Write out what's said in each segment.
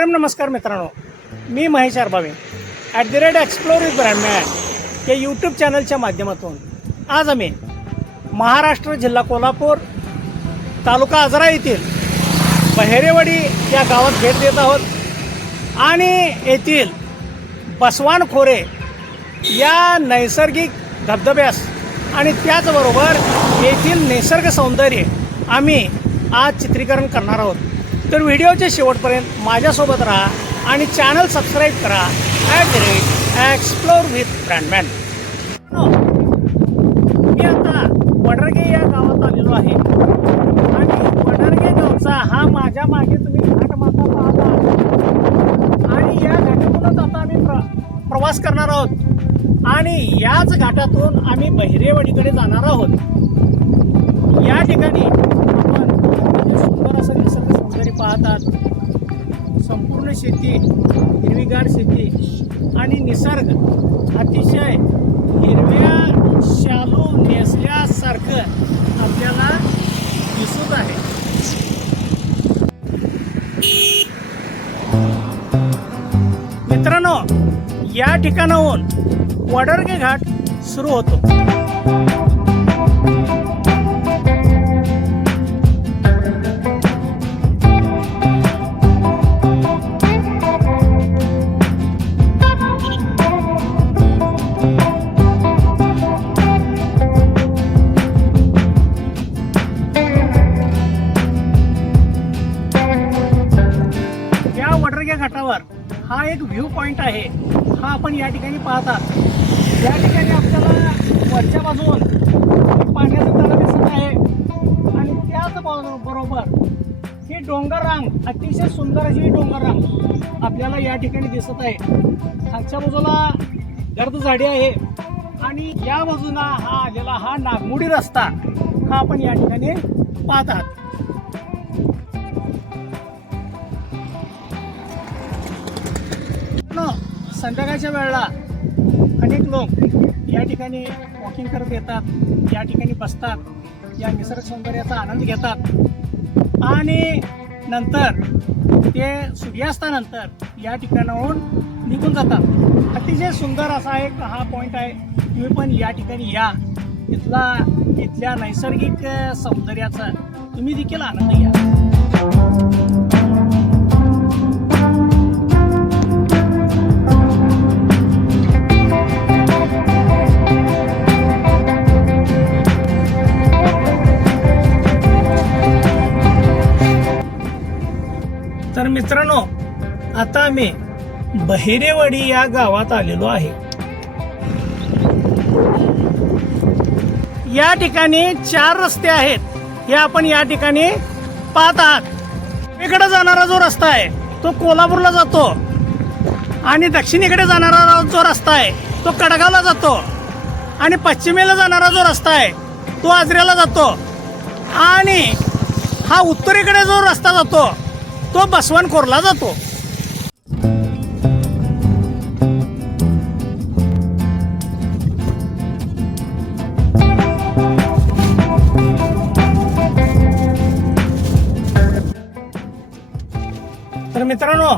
प्रेम नमस्कार मित्रांनो मी Mahesh Arbave at the rate explore with Brandman या यूट्यूब चॅनलच्या माध्यमातून आज आम्ही महाराष्ट्र जिल्हा कोल्हापूर तालुका आजरा येथील बहेरेवाडी या गावात भेट देत आहोत. आणि येथील बसवान खोरे या नैसर्गिक धबधब्यास आणि त्याचबरोबर येथील निसर्ग सौंदर्य आम्ही आज चित्रीकरण करणार आहोत. तर व्हिडिओच्या शेवटपर्यंत माझ्यासोबत राहा आणि चॅनल सबस्क्राईब करा. At the rate explore with Brandman मी आता वडरगे या गावात आलेलो आहे. आणि वडरगे गावचा हा माझ्या मागे तुम्ही घाटमाता पाहता. आणि या घाटातूनच आता आम्ही प्र प्रवास करणार आहोत. आणि याच घाटातून आम्ही बहिरेवाडीकडे जाणार आहोत. या ठिकाणी आपण इथे सुंदर असं निसर्ग पाहतात. संपूर्ण शेती हिरवीगार शेती आणि निसर्ग अतिशय हिरव्या शालू नेसल्यासारखं आपल्याला दिसत आहे. मित्रांनो या ठिकाणाहून वडरगे घाट सुरू होतो. वडरगे हा एक व्ह्यू पॉईंट आहे. हा आपण या ठिकाणी पाहतात. या ठिकाणी आपल्याला वरच्या बाजून पाण्याचा तळा दिसत आहे. आणि त्याच बरोबर ही डोंगर रांग अतिशय सुंदर अशी ही डोंगर रांग आपल्याला या ठिकाणी दिसत आहे. खालच्या बाजूला गर्द झाडी आहे. आणि या बाजूला हा आलेला हा नागमोडी रस्ता हा आपण या ठिकाणी पाहतात. संध्याकाळच्या वेळेला अनेक लोक या ठिकाणी वॉकिंग करत येतात या ठिकाणी बसतात या निसर्ग सौंदर्याचा आनंद घेतात. आणि नंतर ते सूर्यास्तानंतर या ठिकाणाहून निघून जातात. अतिशय सुंदर असा एक हा पॉईंट आहे. तुम्ही पण या ठिकाणी या. इथला इथल्या नैसर्गिक सौंदर्याचा तुम्ही देखील आनंद घ्या. मित्रांनो आता आम्ही बहिरेवाडी या गावात आलेलो आहे. या ठिकाणी चार रस्ते आहेत. हे आपण या ठिकाणी पाहत आहात. इकडे जाणारा जो रस्ता आहे तो कोल्हापूरला जातो. आणि दक्षिणेकडे जाणारा जो रस्ता आहे तो कडगावला जातो. आणि पश्चिमेला जाणारा जो रस्ता आहे तो आजऱ्याला जातो. आणि हा उत्तरेकडे जो रस्ता जातो तो बसवनखोरला जातो. तर मित्रांनो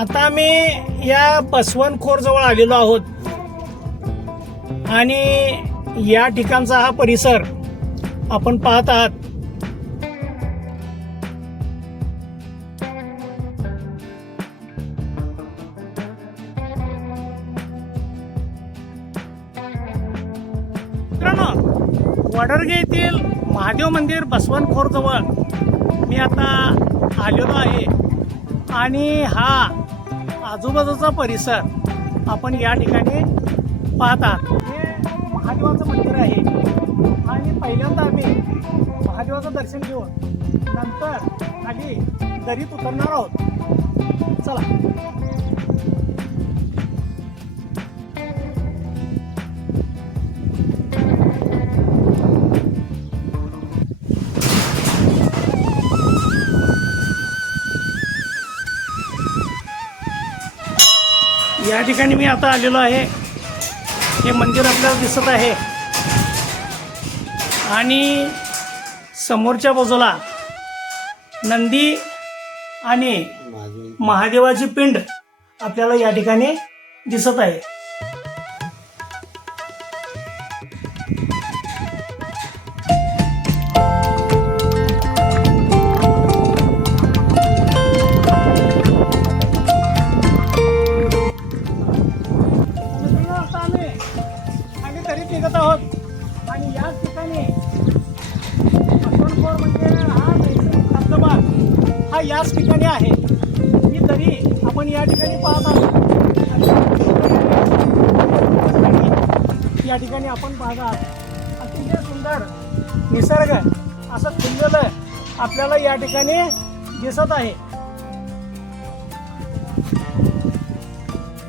आता आम्ही या बसवणखोर जवळ आलेलो आहोत. आणि या ठिकाणचा हा परिसर आपण पाहत आहात. मंदिर बसवनखोर जवळ मी आता आलेलो आहे. आणि हा आजूबाजूचा परिसर आपण या ठिकाणी पाहतात हे महादेवाचं मंदिर आहे. आणि पहिल्यांदा आम्ही महादेवाचं दर्शन घेऊन नंतर खाली दरीत उतरणार आहोत. चला. ठिकाणी मी आता आलेलो आहे. हे मंदिर आपल्याला दिसत आहे. आणि समोरच्या बाजूला नंदी आणि महादेवाची पिंड आपल्याला या ठिकाणी दिसत आहे. हा याच ठिकाणी आहे. मी तरी आपण या ठिकाणी पाहत आहोत. या ठिकाणी आपण पाहत आहात. अतिशय सुंदर निसर्ग असं खुललेलं आपल्याला या ठिकाणी दिसत आहे.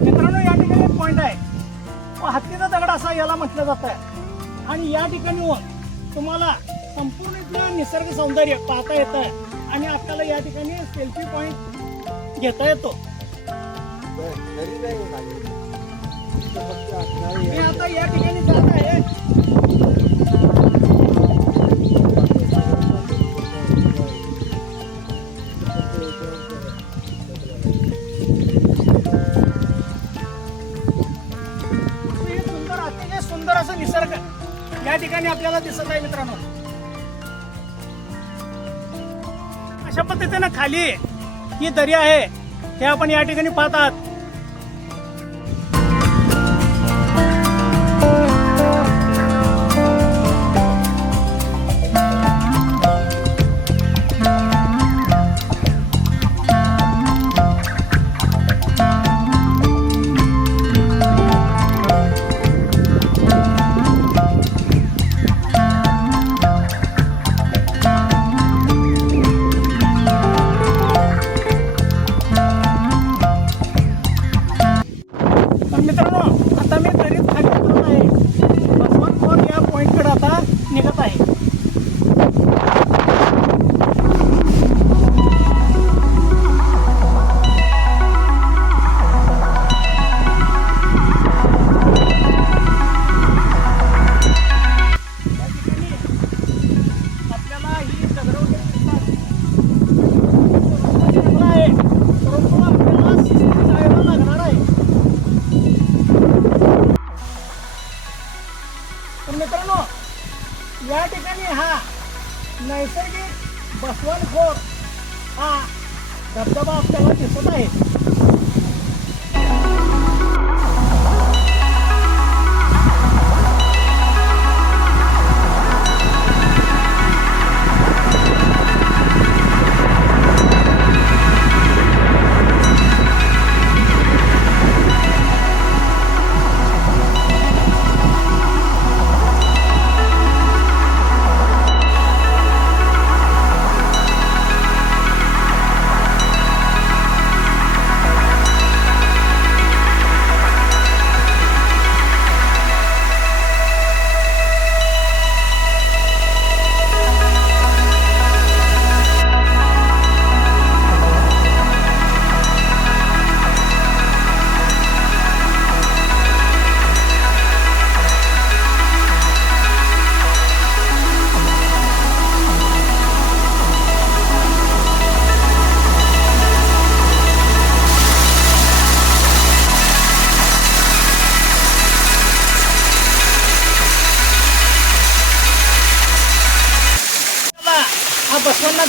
मित्रांनो या ठिकाणी एक पॉइंट आहे. व हत्तीचा दगड असा याला म्हटलं जातं आणि या ठिकाणी तुम्हाला संपूर्ण इथलं निसर्ग सौंदर्य पाहता येतं आणि आपल्याला या ठिकाणी सेल्फी पॉइंट घेता येतो. मी आता या ठिकाणी जात आहे. सुंदर अतिशय सुंदर असं निसर्ग या ठिकाणी आपल्याला दिसत आहे मित्रांनो. खाली ही दरी आहे. हे आपण या ठिकाणी पाहतात. या ठिकाणी हा नैसर्गिक बसवनखोर हा धबधबा आपल्याला दिसत आहे.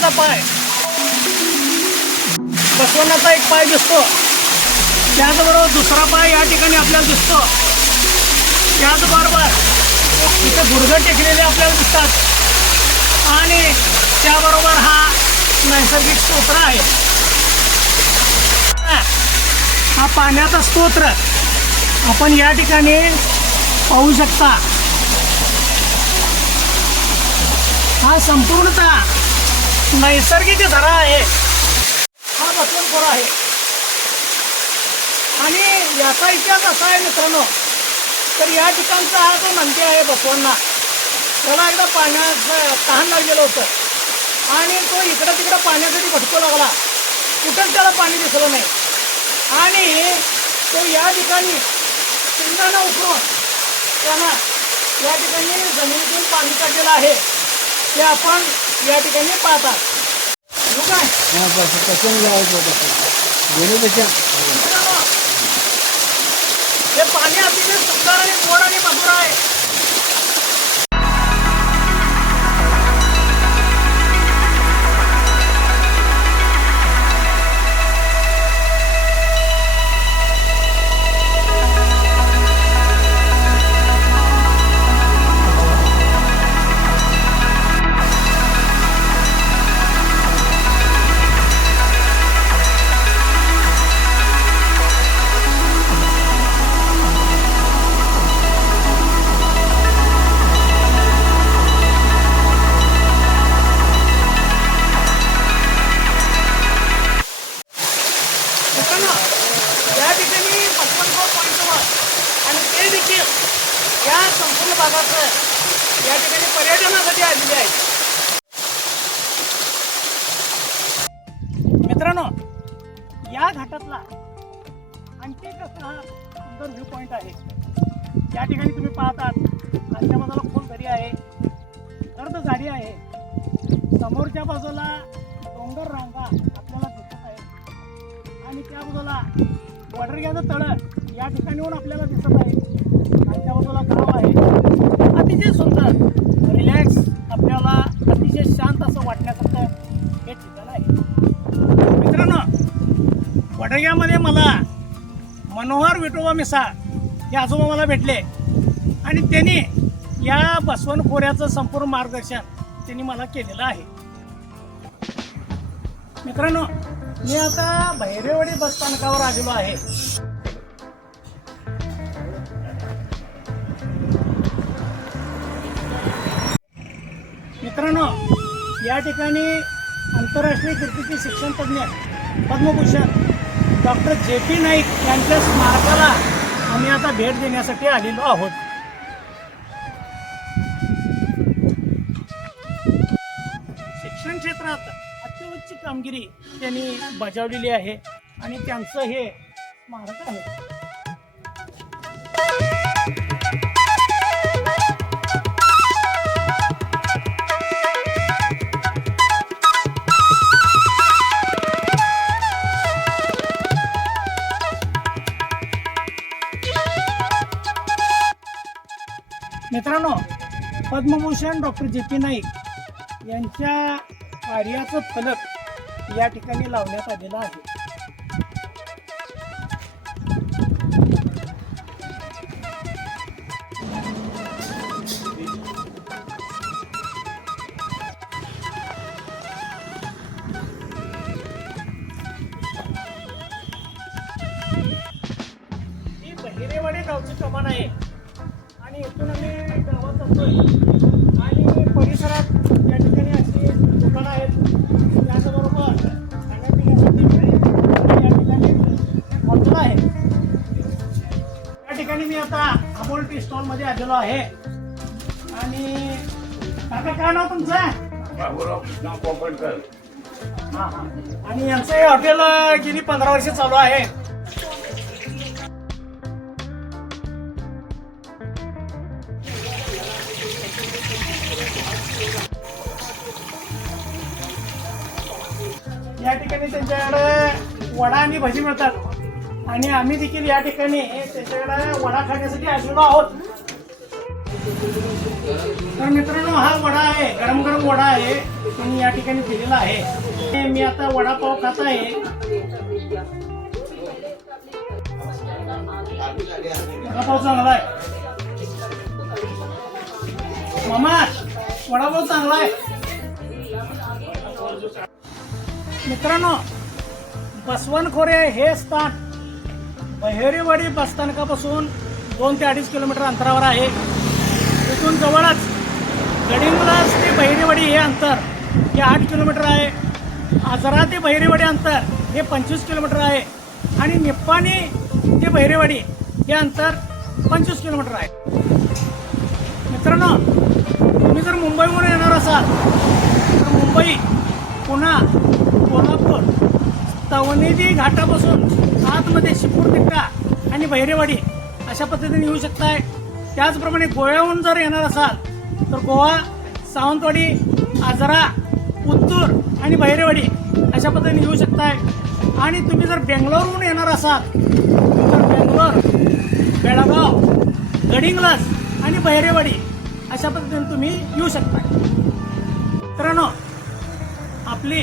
बसवण्याचा पाय. बसवण्याचा एक पाय दिसतो. त्याचबरोबर दुसरा पाय या ठिकाणी आपल्याला दिसतो. त्याचबरोबर इथे गुडघे टेकलेले आपल्याला दिसतात. आणि त्याबरोबर हा नैसर्गिक स्तोत्र आहे. हा पाण्याचा स्तोत्र. आपण या ठिकाणी पाहू शकता. हा संपूर्णतः नैसर्गिक झरा आहे. हा बसवनखोर आहे. आणि याचा इतिहास असा आहे मित्रांनो तर या ठिकाणचा हा जो नंदी आहे बसवांना त्याला एकदा पाण्याचं तहान लागलेलं होतं. आणि तो इकडं तिकडं पाण्यासाठी भटकू लागला. कुठंच त्याला पाणी दिसलं नाही. आणि तो या ठिकाणी पिंडानं उतरून त्यानं या ठिकाणी जमिनीतून पाणी काढलेलं आहे. ते आपण या ठिकाणी पाहतात हा हे पाणी अतिशय सुंदर आणि गोड आणि मधुर आहे. मित्रांनो या घाटातला आणखी एक हा सुंदर व्ह्यू पॉईंट आहे. या ठिकाणी तुम्ही पाहतात आजच्या बाजूला खोल दरी आहे गर्द झाडी आहे. समोरच्या बाजूला डोंगर रांगा आपल्याला दिसत आहे आणि त्या बाजूला वडरग्याचं तळं या ठिकाणीहून आपल्याला दिसत आहे. आजच्या बाजूला गाव आहे. अतिशय सुंदर रिलॅक्स आपल्याला अतिशय शांत असं वाटतं. वडरग्यामध्ये मला मनोहर विठोबा मिसाळ हे आजोबा मला भेटले. आणि त्यांनी या बसवण खोऱ्याचं संपूर्ण मार्गदर्शन त्यांनी मला केलेलं आहे. मित्रांनो मी आता भैरेवाडी बस स्थानकावर आलेलो आहे. मित्रांनो या ठिकाणी आंतरराष्ट्रीय कीर्तीचे शिक्षण तज्ज्ञ Padma Bhushan doctor J P Naik यांच्या स्मारकाला आम्ही आता भेट देण्यासाठी आलेलो आहोत. शिक्षण क्षेत्रात अत्युच्च कामगिरी त्यांनी बजावलेली आहे आणि त्यांचं हे स्मारक आहे. मित्रांनो Padma Bhushan doctor J P Naik यांच्या कार्याचं फलक या ठिकाणी लावण्यात आलेलं आहे. आणि परिसरात या ठिकाणी अशी दुकानं आहेत. त्याचबरोबर खाण्यापिण्यासाठी या ठिकाणी हॉटेल आहे. या ठिकाणी मी आता अमोल टी स्टॉलमध्ये आलेलो आहे. आणि काका काय नाव तुमचं? बाबूराव कृष्णा कोकणकर हा, हा. आणि यांचं हे हॉटेल गेली पंधरा वर्ष चालू आहे. या ठिकाणी त्यांच्याकडे वडा आणि भजी मिळतात. आणि आम्ही देखील या ठिकाणी त्यांच्याकडे वडा खाण्यासाठी आलेलो आहोत. तर मित्रांनो हा वडा आहे गरम गरम वडा आहे त्यांनी या ठिकाणी दिलेला आहे. मी आता वडापाव खात आहे. वडापाव चांगला आहे. मामा वडापाव चांगला आहे. मित्रांनो बसवनखोरे हे स्थान बहेरीवाडी बसस्थानकापासून दोन ते अडीच किलोमीटर अंतरावर आहे. तिथून जवळच गडिंगलास ते बहिरेवाडी हे अंतर हे आठ किलोमीटर आहे. आजरा ते बहिरेवाडी अंतर हे पंचवीस किलोमीटर आहे. आणि निप्पाणी ते बहिरेवाडी हे अंतर पंचवीस किलोमीटर आहे. मित्रांनो तुम्ही जर मुंबईवरून येणार असाल तर मुंबई पुन्हा कोल्हापूर. तवनेदी घाटापासून आतमध्ये शिपूर तिट्टा आणि बहिरेवाडी अशा पद्धतीने येऊ शकताय. त्याचप्रमाणे गोव्याहून जर येणार असाल तर गोवा सावंतवाडी आजरा उत्तूर आणि बहिरेवाडी अशा पद्धतीने येऊ शकताय. आणि तुम्ही जर बेंगलोरहून येणार असाल तर बेंगलोर बेळगाव गडिंग्लस आणि बहिरेवाडी अशा पद्धतीने तुम्ही येऊ शकता मित्रांनो आपली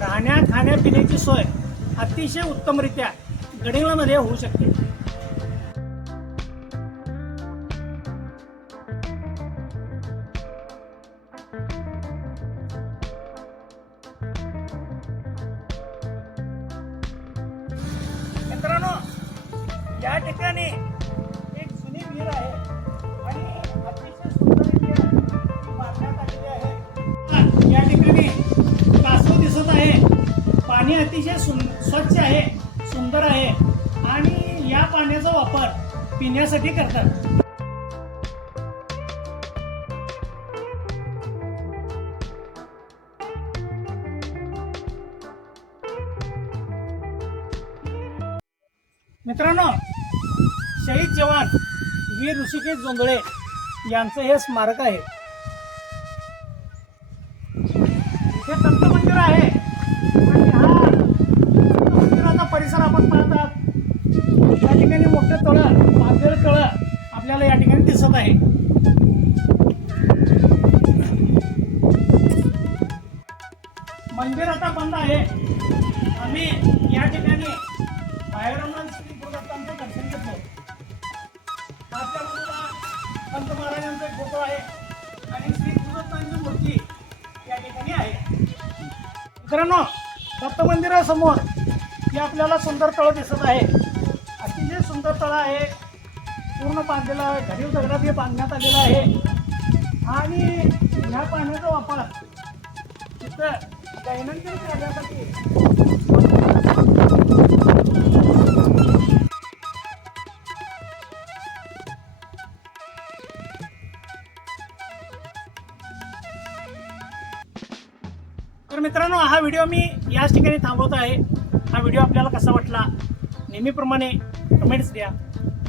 राहण्या खाण्यापिण्याची सोय अतिशय उत्तमरित्या गडिंगलामध्ये होऊ शकते. मित्रांनो शहीद जवान वीर ऋषिकेश जोंधळे यांचं हे स्मारक आहे. इथे दत्त मंदिर आहे. मंदिराचा परिसर आपण पाहतात या ठिकाणी मोठं तळं पातळ तळं आपल्याला या ठिकाणी दिसत आहे. मंदिर आता बंद आहे. आम्ही या ठिकाणी बाहेरून पंत एक फोटो आहे. आणि श्री गुरुदत्तांची मूर्ती या ठिकाणी आहे. मित्रांनो दत्त मंदिरासमोर हे आपल्याला सुंदर तळं दिसत आहे. अतिशय सुंदर तळं आहे. पूर्ण बांधलेलं आहे. घरीव दगडात हे बांधण्यात आलेलं आहे. आणि ह्या पाण्याचा वापर तिथं दैनंदिन कार्यासाठी हा व्हिडिओ मी याच ठिकाणी थांबवत आहे. हा व्हिडिओ आपल्याला कसा वाटला नेहमीप्रमाणे कमेंट्स द्या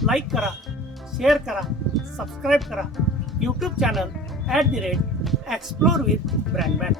लाईक करा शेअर करा सबस्क्राईब करा. YouTube channel at the rate explore with Brandman